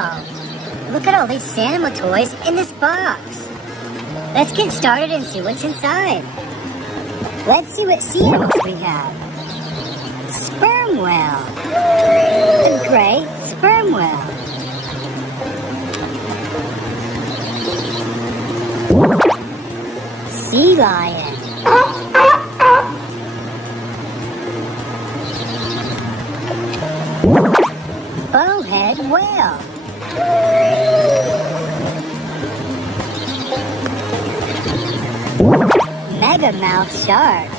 Wow! Look at all these animal toys in this box. Let's get started and see what's inside. Let's see what sea animals we have. Sperm whale. A gray sperm whale. Sea lion. Bowhead whale. Megamouth shark.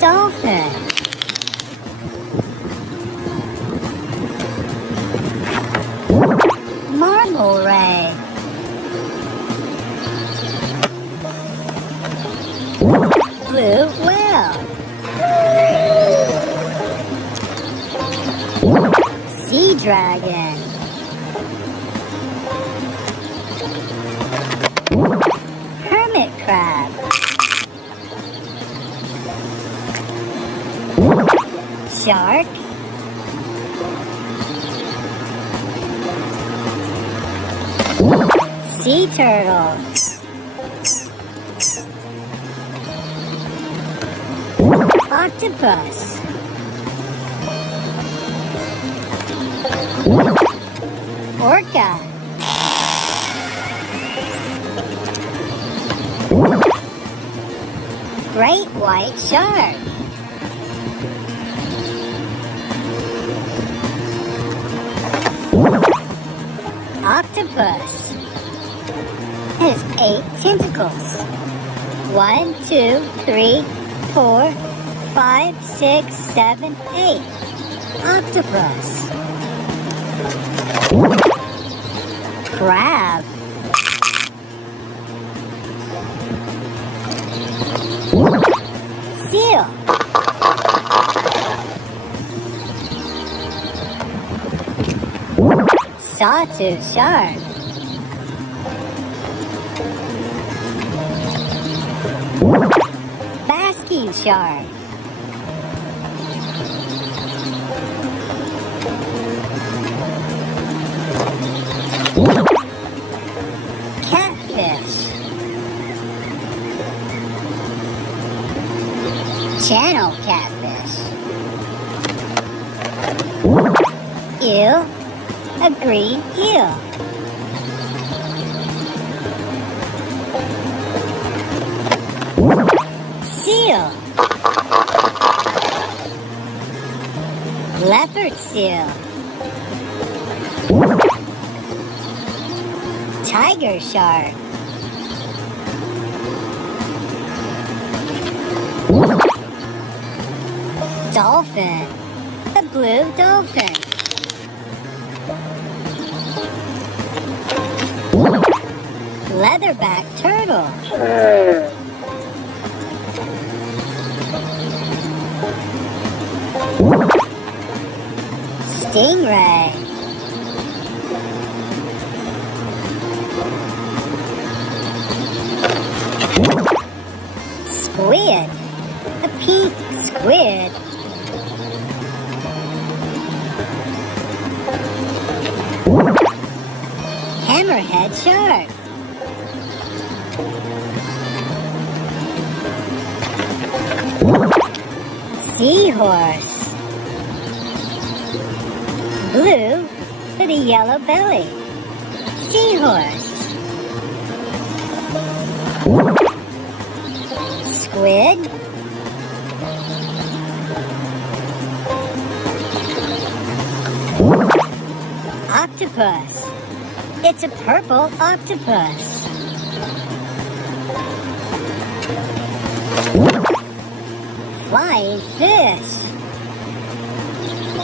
Dolphin. Marble ray. Blue whale. Sea dragon. Hermit crab. Shark. Sea turtle. Octopus. Orca. Great white shark. Octopus. It has 8 tentacles. 1, 2, 3, 4, 5, 6, 7, 8. Octopus. Crab. Seal. Sawtooth shark. Basking shark. Catfish. Channel catfish. Eel. A green eel. Seal. Leopard seal. Tiger shark. Dolphin. A blue dolphin. Leatherback turtle. Stingray. Squid. A pink squid. Hammerhead shark. Seahorse. Blue with a yellow belly. Seahorse. Squid. Octopus. It's a purple octopus. Flying fish.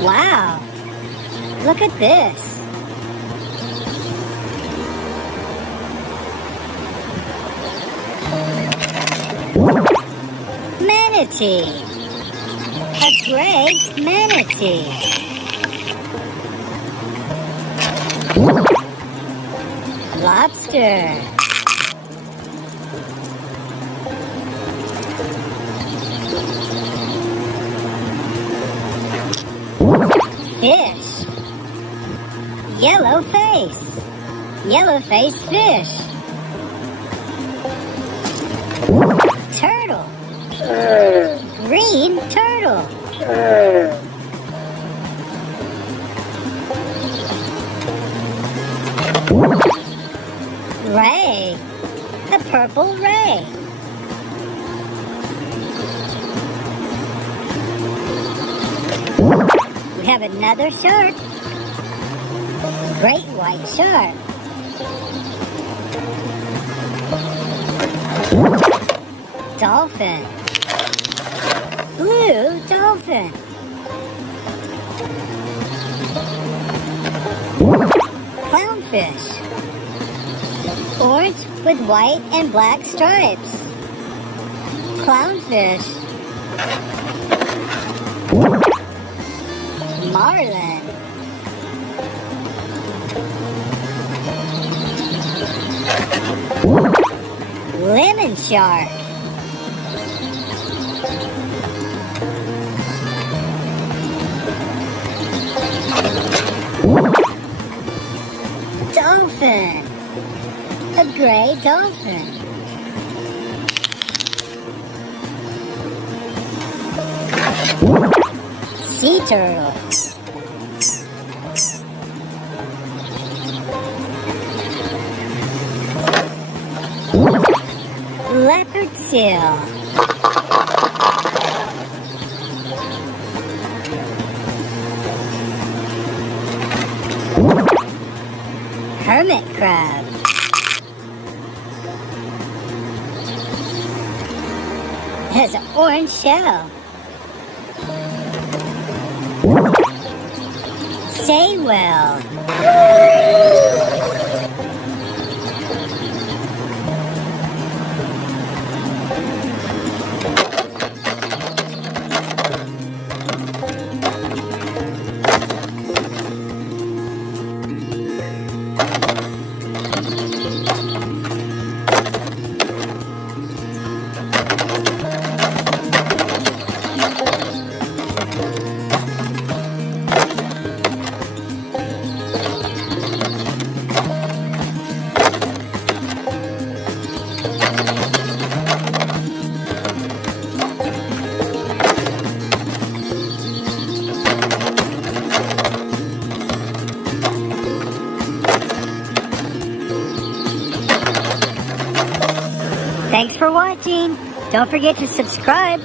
Wow. Look at this. Manatee. A gray manatee. Lobster. Fish. Yellow face. Yellow face fish. Turtle. Green turtle. Ray. A purple ray. We have another shark. Great white shark. Dolphin. Blue dolphin. Clownfish. Orange with white and black stripes. Clownfish. Marlin. Lemon shark. Dolphin. A gray dolphin. Sea turtle. Leopard seal. Hermit crab. It has an orange shell. Say well. Thanks for watching. Don't forget to subscribe.